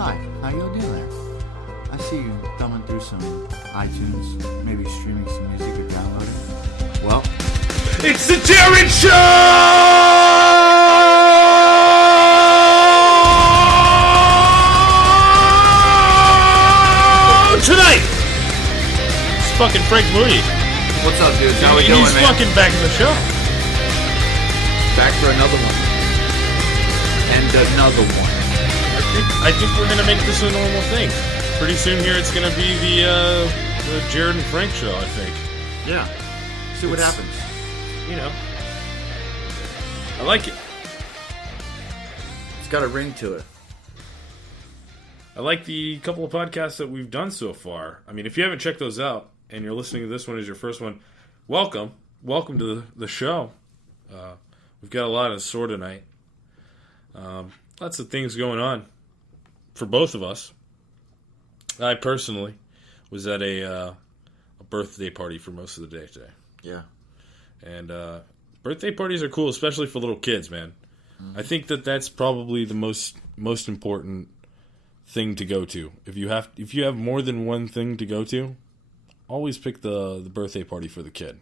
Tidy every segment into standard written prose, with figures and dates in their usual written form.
Hi, how you doing there? I see you thumbing through some iTunes, maybe streaming some music or downloading. Well, it's the Jerrad Show! Tonight! It's fucking Frank Moody. what's up, dude? How we doing, He's man? fucking back in the show. Back for another one. And another one. I think we're gonna make this a normal thing. Pretty soon here it's gonna be the Jerrad and Frank show, I think. Yeah. See what happens. You know. I like it. It's got a ring to it. I like the couple of podcasts that we've done so far. I mean, if you haven't checked those out and you're listening to this one as your first one, welcome. Welcome to the show. We've got a lot in store tonight. Lots of things going on for both of us. I personally was at a birthday party for most of the day today. Yeah. And birthday parties are cool, especially for little kids, man. Mm-hmm. I think that's probably the most important thing to go to. If you have more than one thing to go to, always pick the birthday party for the kid.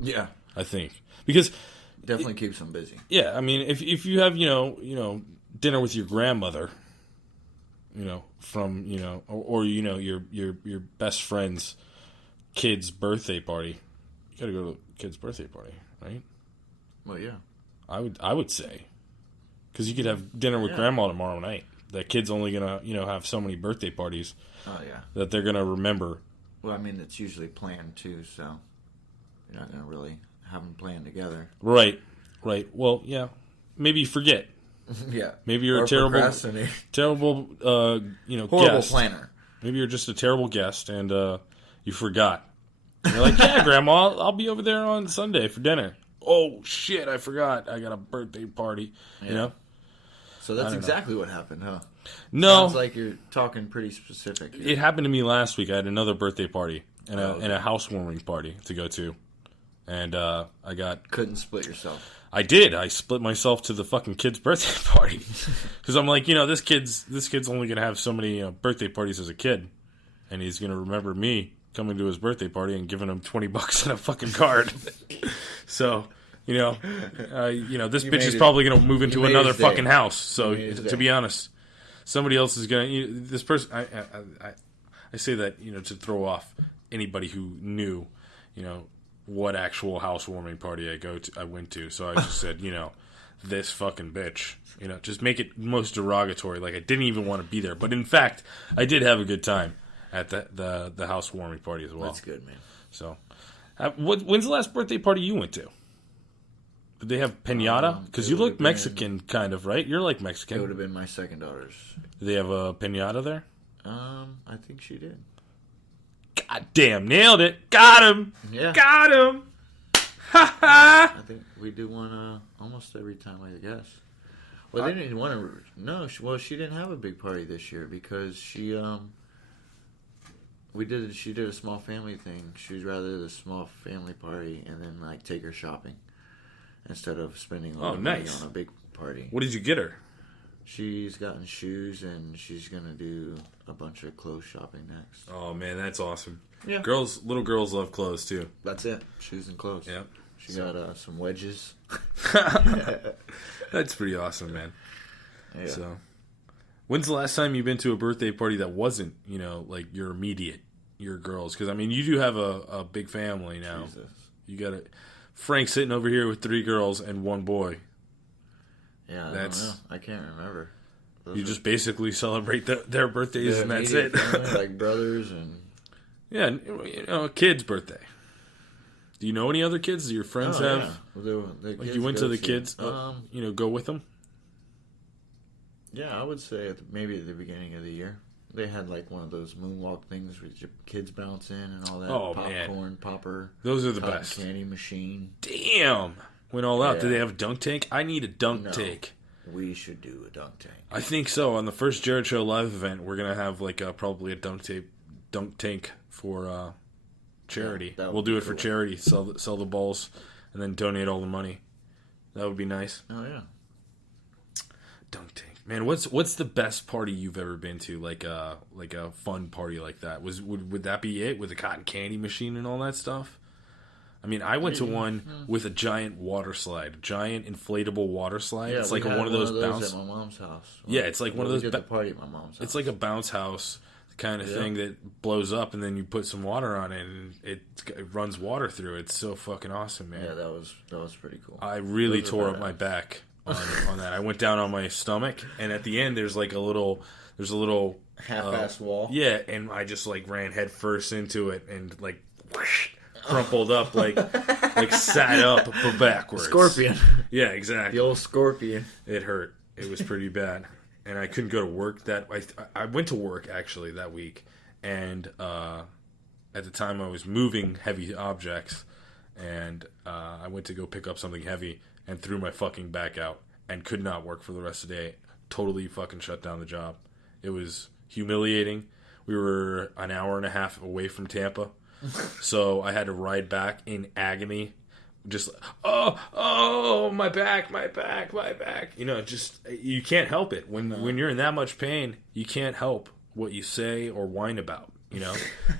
Yeah. I think. Because definitely keeps them busy. Yeah, I mean, if you have, you know, dinner with your grandmother, from, or your best friend's kid's birthday party, you got to go to the kid's birthday party, right? Well, yeah. I would say, because you could have dinner with grandma tomorrow night. That kid's only gonna, have so many birthday parties. Oh yeah. That they're gonna remember. Well, I mean, it's usually planned too, so you're not gonna really have them planned together. Right. Well, yeah. Maybe you forget. Yeah. Maybe you're a terrible horrible guest. planner. Maybe you're just a terrible guest and you forgot. And you're like, yeah, Grandma, I'll be over there on Sunday for dinner. Oh shit, I forgot. I got a birthday party. Yeah. So that's exactly what happened, huh? No. Sounds like you're talking pretty specific here. It happened to me last week. I had another birthday party and a housewarming party to go to. And I couldn't split yourself. I did. I split myself to the fucking kid's birthday party. Because I'm like, this kid's only going to have so many birthday parties as a kid. And he's going to remember me coming to his birthday party and giving him $20 in a fucking card. So... this bitch is probably going to move into another fucking house. So, to be honest, somebody else is going to... This person... I say that, to throw off anybody who knew, what actual housewarming party I went to. So, I just said, this fucking bitch. Just make it most derogatory. Like, I didn't even want to be there. But, in fact, I did have a good time at the housewarming party as well. That's good, man. So, when's the last birthday party you went to? Did they have piñata? Because you look Mexican, kind of, right? You're like Mexican. It would have been my second daughter's. Did they have a piñata there? I think she did. God damn, nailed it. Got him. Yeah. Got him. Ha ha. I think we do one almost every time, I guess. Well, they didn't want to... No, she didn't have a big party this year because she did a small family thing. She'd rather the small family party and then, take her shopping. Instead of spending a lot of money on a big party. What did you get her? She's gotten shoes, and she's going to do a bunch of clothes shopping next. Oh, man, that's awesome. Yeah. Little girls love clothes, too. That's it. Shoes and clothes. Yeah. She got some wedges. That's pretty awesome, man. Yeah. So, when's the last time you've been to a birthday party that wasn't, your immediate, your girls? Because, I mean, you do have a big family now. Jesus. You got it. Frank's sitting over here with 3 girls and 1 boy. Yeah, I don't know. I can't remember. You just basically celebrate their birthdays and that's it. Family, like brothers and... Yeah, a kid's birthday. Do you know any other kids that your friends have? Yeah. Well, like you went to the kids, go with them? Yeah, I would say maybe at the beginning of the year. They had one of those moonwalk things where your kids bounce in and all that. Oh, Popcorn, popper. Those are the best. Candy machine. Damn. Went all out. Yeah. Did they have a dunk tank? I need a dunk tank. We should do a dunk tank. I think so. On the first Jerrad Show live event, we're going to have probably a dunk tank for charity. Yeah, we'll do it for charity. Sell the balls and then donate all the money. That would be nice. Oh, yeah. Dunk tank. Man, what's the best party you've ever been to? Like a fun party like that? Would that be it with a cotton candy machine and all that stuff? I mean, I went to one with a giant water slide, giant inflatable water slide. Yeah, it's like one of those bounce. At my mom's house. Yeah, it's like one of those. We did the party at my mom's house. It's like a bounce house kind of thing that blows up, and then you put some water on it, and it runs water through it. It's so fucking awesome, man. Yeah, that was pretty cool. I really tore up my back on that. I went down on my stomach, and at the end, there's a little half-ass wall. Yeah, and I just like ran head first into it, and like whoosh, crumpled up, like sat up but backwards. Scorpion. Yeah, exactly. The old scorpion. It hurt. It was pretty bad. And I couldn't go to work I went to work actually that week, and at the time I was moving heavy objects, and I went to go pick up something heavy and threw my fucking back out and could not work for the rest of the day. Totally fucking shut down the job. It was humiliating. We were an hour and a half away from Tampa, so I had to ride back in agony. Just, oh, my back. You know, just, you can't help it. When you're in that much pain, you can't help what you say or whine about, you know?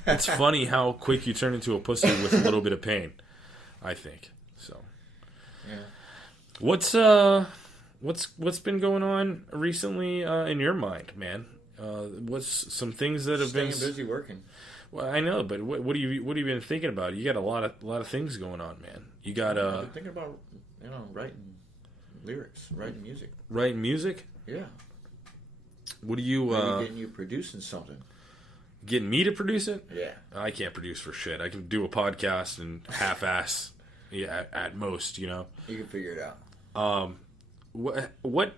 It's funny how quick you turn into a pussy with a little bit of pain, I think. So, yeah. What's been going on recently in your mind, man? What's some things that have been busy working? Well, I know, but what have you been thinking about? You got a lot of things going on, man. You got I've been thinking about writing lyrics, writing music. Writing music? Yeah. What do you Maybe getting you producing something? Getting me to produce it? Yeah. I can't produce for shit. I can do a podcast and half-ass, at most, you know. You can figure it out. What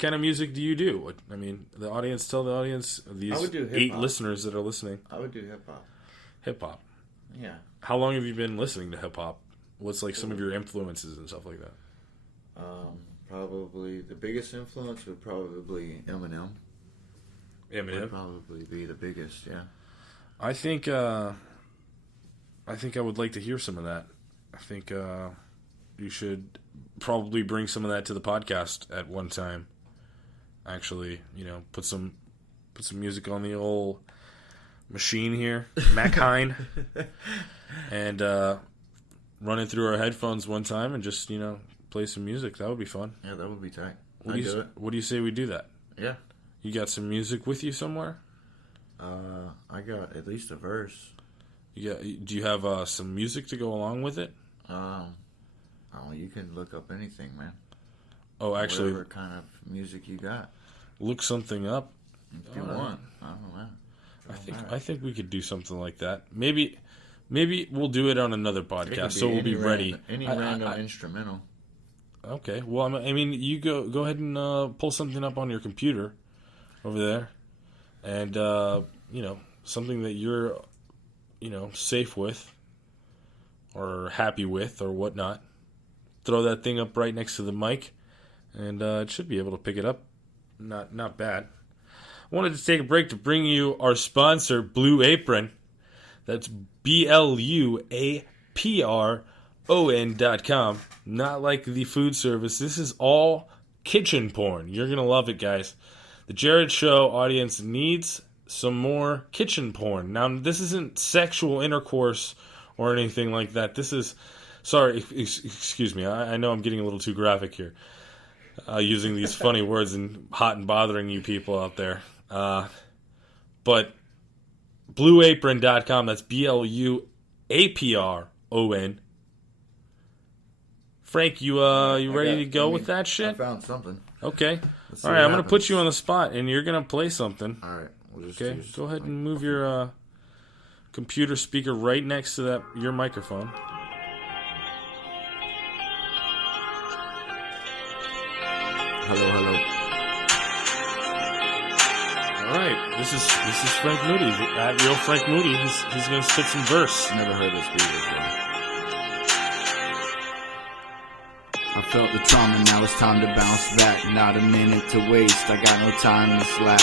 kind of music do you do? I mean, tell the audience, these 8 listeners that are listening. I would do hip-hop. Hip-hop? Yeah. How long have you been listening to hip-hop? What's like some of your influences and stuff like that? Probably the biggest influence would probably Eminem. Eminem? Would probably be the biggest, yeah. I think I would like to hear some of that. I think you should probably bring some of that to the podcast at one time. Actually, you know, put some music on the old machine here, Mac Hine, and run it through our headphones one time and just, you know, play some music. That would be fun. Yeah, that would be tight. What do you say we do that? Yeah. You got some music with you somewhere? I got at least a verse. Do you have some music to go along with it? You can look up anything, man. Oh, actually, whatever kind of music you got. Look something up. If you want, I don't know. I think we could do something like that. Maybe we'll do it on another podcast, so we'll be ready. Any random instrumental. Okay. Well, I mean, you go ahead and pull something up on your computer over there, and you know, something that you're, you know, safe with or happy with or whatnot. Throw that thing up right next to the mic, and it should be able to pick it up. Not bad. I wanted to take a break to bring you our sponsor, Blue Apron. That's BLUAPRON.com. Not like the food service. This is all kitchen porn. You're going to love it, guys. The Jerrad Show audience needs some more kitchen porn. Now, this isn't sexual intercourse or anything like that. This is... Sorry, excuse me. I know I'm getting a little too graphic here. Using these funny words and hot and bothering you people out there. But BlueApron.com, that's BLUAPRON. Frank, you ready to go with that shit? I found something. Okay. All right, I'm going to put you on the spot, and you're going to play something. All right. Okay, go ahead and move your computer speaker right next to your microphone. Hello. All right, this is Frank Moody. At Real Frank Moody, he's gonna spit some verse. Never heard this beat before. I felt the trauma, now it's time to bounce back. Not a minute to waste, I got no time to slack.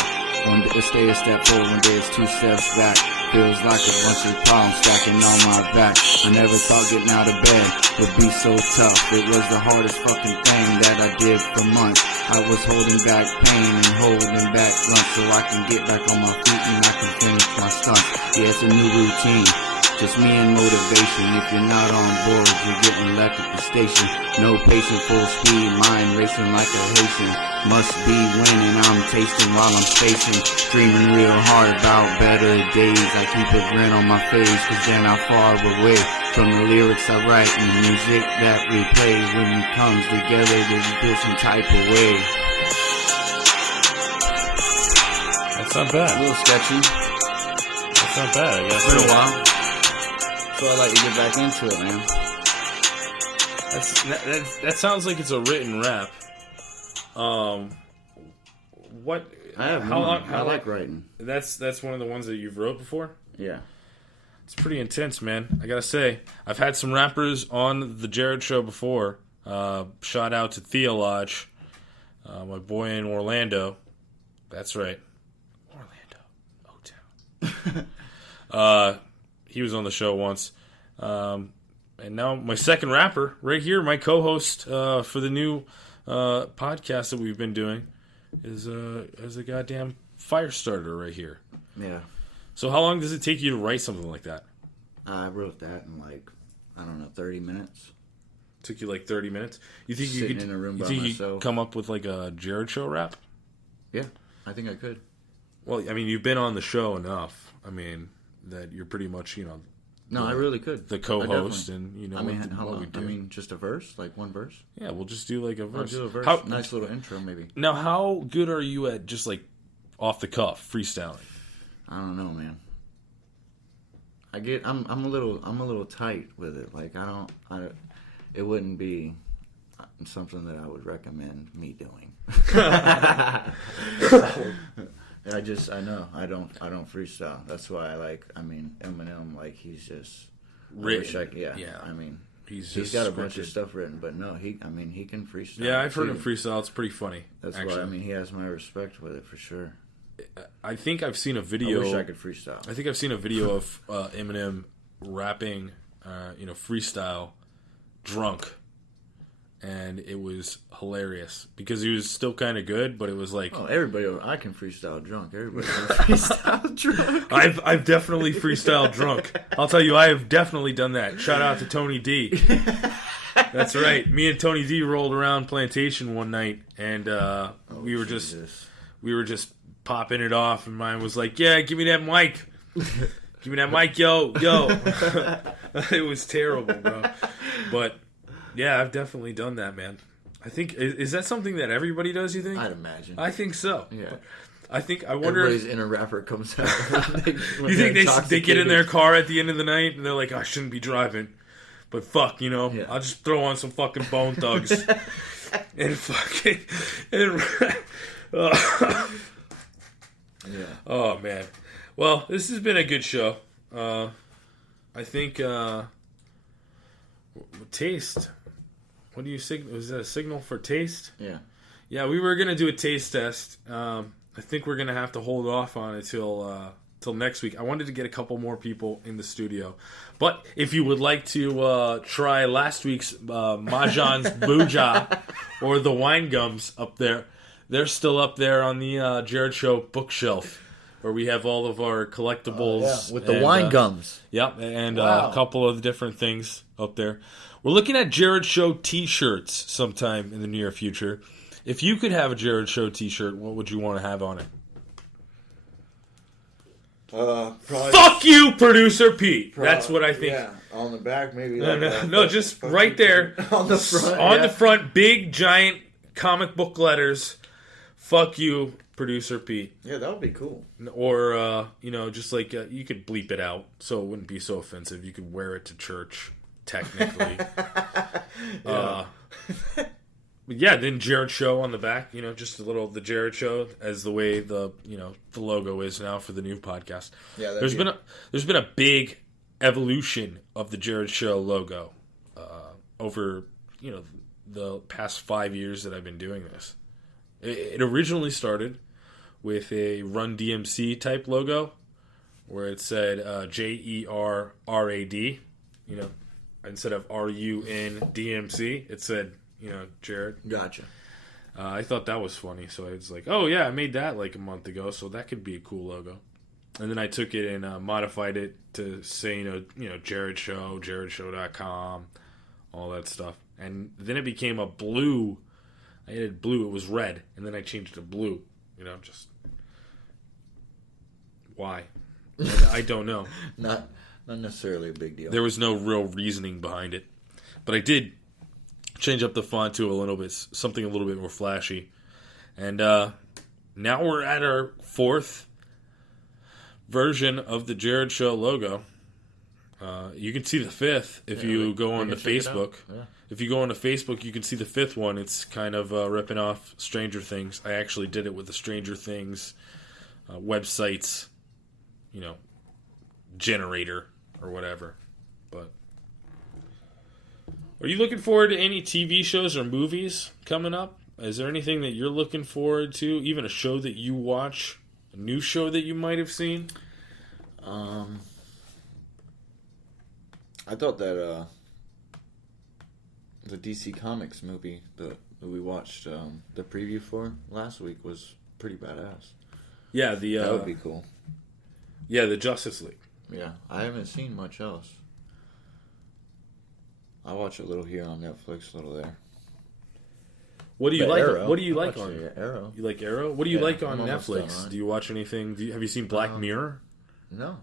One day stay a step forward, one day it's 2 steps back. Feels like a bunch of problems stacking on my back. I never thought getting out of bed would be so tough. It was the hardest fucking thing that I did for months. I was holding back pain and holding back lunch so I can get back on my feet and I can finish my stunts. Yeah, it's a new routine, just me and motivation. If you're not on board, you're getting left at the station. No patience, full speed, mind racing like a Haitian. Must be winning, I'm tasting while I'm spacing. Dreaming real hard about better days. I keep a grin on my face, cause then I far away from the lyrics I write and the music that we play. When it comes together, then you feel some type of way. That's not bad. A little sketchy. That's not bad, I guess. For a while. So I like to get back into it, man. That sounds like it's a written rap. What? I have how long? I like writing. That's one of the ones that you've wrote before. Yeah. It's pretty intense, man. I gotta say, I've had some rappers on the Jerrad Show before. Shout out to Theolodge, my boy in Orlando. That's right, Orlando, O-Town. He was on the show once. And now my second rapper right here, my co-host for the new podcast that we've been doing, is a goddamn fire starter right here. Yeah. So how long does it take you to write something like that? I wrote that in 30 minutes. Took you like 30 minutes? You think Sitting you could in a room you by think myself. you could come up with like a Jerrad Show rap? Yeah, I think I could. Well, I mean, you've been on the show enough. I mean, that you're pretty much, No, I really could. the co-host, and I mean, what, how what long? we do. I mean, just a verse, like one verse. Yeah, we'll just do like a verse. I'll do a verse. How, Nice little intro, maybe. Now, how good are you at just like off the cuff freestyling? I don't know, man. I'm a little tight with it. Like it wouldn't be something that I would recommend me doing. I know I don't freestyle. That's why Eminem, like he's just Written. yeah. I mean, He's got a scripted. bunch of stuff written, but no, he can freestyle. Yeah, I've heard too. him freestyle. It's pretty funny. That's actually. why he has my respect with it for sure. I think I've seen a video. I wish I could freestyle. I think I've seen a video of Eminem rapping, freestyle, drunk, and it was hilarious because he was still kind of good, but it was like, oh, I can freestyle drunk. Everybody can freestyle drunk. I've definitely freestyled drunk. I'll tell you, I have definitely done that. Shout out to Tony D. That's right. Me and Tony D rolled around Plantation one night, and we were just popping it off, and mine was like, yeah, give me that mic. Give me that mic, yo. It was terrible, bro. But, yeah, I've definitely done that, man. I think, is that something that everybody does, you think? I'd imagine. I think so. Yeah. I wonder Everybody's inner rapper comes out. You think they get in their car at the end of the night, and they're like, I shouldn't be driving. But fuck, Yeah. I'll just throw on some fucking Bone Thugs. And fucking... Yeah. Oh, man. Well, this has been a good show. I think, taste. What do you signal? Was that a signal for taste? Yeah. Yeah, we were going to do a taste test. I think we're going to have to hold off on it till next week. I wanted to get a couple more people in the studio. But if you would like to try last week's Mahjong's Booja or the Wine Gums up there, they're still up there on the Jerrad Show bookshelf, where we have all of our collectibles. With the wine gums. Yep, and Wow. a couple of different things up there. We're looking at Jerrad Show t-shirts sometime in the near future. If you could have a Jerrad Show t-shirt, what would you want to have on it? Probably, Fuck you, Producer Pete. That's what I think. Yeah, on the back maybe. No, just right there. on the front. On the front, big, giant comic book letters. Fuck you, Producer Pete. Yeah, that would be cool. Or, just like, you could bleep it out so it wouldn't be so offensive. You could wear it to church, technically. But yeah, then Jerrad Show on the back, just the Jerrad Show as the way the logo is now for the new podcast. Yeah, there's been a big evolution of the Jerrad Show logo over the past 5 years that I've been doing this. It originally started with a Run DMC type logo where it said JERRAD, instead of RUNDMC, it said, Jerrad. Gotcha. I thought that was funny, so I was like, oh yeah, I made that like a month ago, so that could be a cool logo. And then I took it and modified it to say, Jerrad Show, JerradShow.com, all that stuff. And then it became a blue. I added blue. It was red, and then I changed it to blue. Just why? I don't know. Not necessarily a big deal. There was no real reasoning behind it, but I did change up the font to a little bit, something a little bit more flashy. And now we're at our 4th version of the Jerrad Show logo. You can see the 5th if you go on to Facebook. Yeah. If you go on to Facebook, you can see the 5th one. It's kind of ripping off Stranger Things. I actually did it with the Stranger Things websites, generator or whatever. But are you looking forward to any TV shows or movies coming up? Is there anything that you're looking forward to? Even a show that you watch? A new show that you might have seen? I thought that the DC Comics movie that we watched the preview for last week was pretty badass. Yeah, that would be cool. Yeah, the Justice League. Yeah, I haven't seen much else. I watch a little here on Netflix, a little there. What do you like? Arrow. What do you like on Arrow? You like Arrow? What do you like on I'm Netflix? Do you watch anything? Have you seen Black Mirror? No.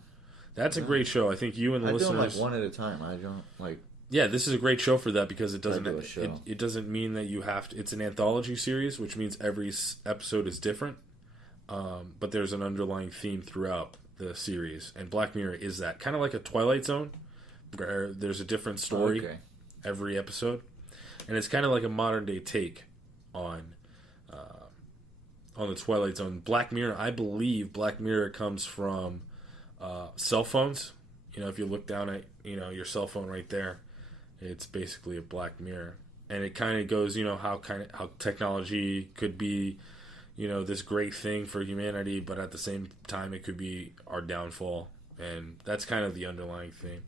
That's a great show. I think you and the listeners. I do them one at a time. I don't like. Yeah, this is a great show for that because it doesn't. Show. It doesn't mean that you have to. It's an anthology series, which means every episode is different. But there's an underlying theme throughout the series, and Black Mirror is that kind of like a Twilight Zone, where there's a different story every episode, and it's kind of like a modern day take on the Twilight Zone. Black Mirror, I believe, Black Mirror comes from cell phones. If you look down at your cell phone right there, it's basically a black mirror, and it kind of goes how technology could be this great thing for humanity, but at the same time it could be our downfall, and that's kind of the underlying theme.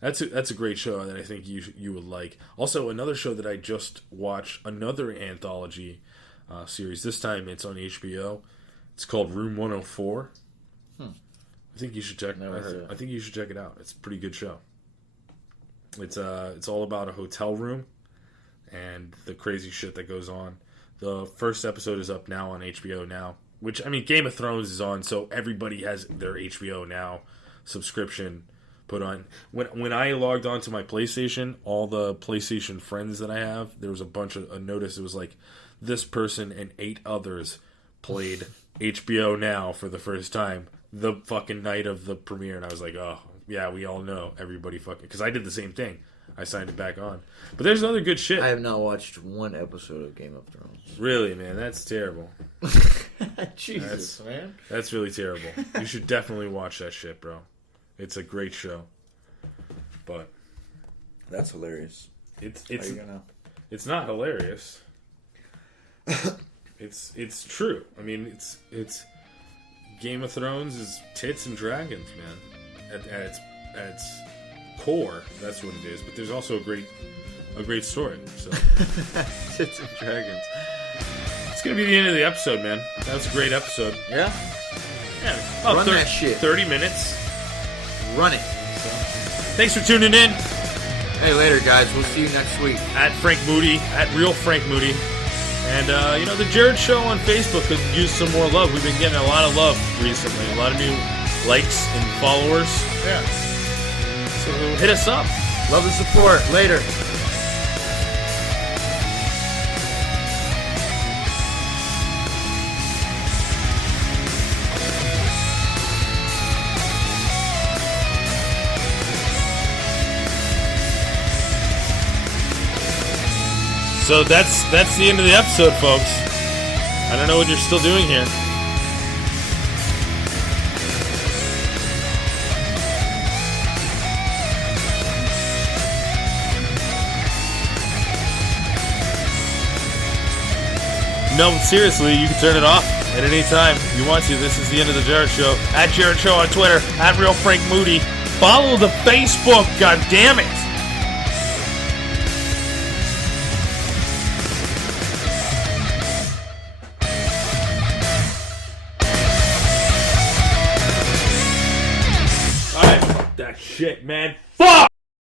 That's a great show that I think you would like. Also, another show that I just watched, another anthology series. This time it's on HBO. It's called Room 104. I think you should check. I think you should check it out. It's a pretty good show. It's all about a hotel room and the crazy shit that goes on. The first episode is up now on HBO now, which, Game of Thrones is on, so everybody has their HBO Now subscription put on. When I logged onto my PlayStation, all the PlayStation friends that I have, there was a notice. It was like, this person and 8 others played HBO Now for the first time the fucking night of the premiere, and I was like, oh, yeah, we all know. Everybody fucking... Because I did the same thing. I signed it back on. But there's other good shit. I have not watched one episode of Game of Thrones. Really, man? That's terrible. Jesus, man. That's really terrible. You should definitely watch that shit, bro. It's a great show. But... That's hilarious. It's not hilarious. It's true. It's Game of Thrones is tits and dragons, man. At its core, that's what it is. But there's also a great story. So tits and dragons. It's gonna be the end of the episode, man. That was a great episode. Yeah. Oh, Run that shit. 30 minutes. Run it. So, thanks for tuning in. Hey, later, guys. We'll see you next week. At Frank Moody, at Real Frank Moody. And, the Jerrad Show on Facebook could use some more love. We've been getting a lot of love recently. A lot of new likes and followers. Yeah. So hit us up. Love the support. Later. So that's the end of the episode, folks. I don't know what you're still doing here. No, but seriously, you can turn it off. At any time you want to. This is the end of the Jerrad Show. At Jerrad Show on Twitter. At Real Frank Moody. Follow the Facebook. God damn it. Alright, fuck that shit, man. Fuck!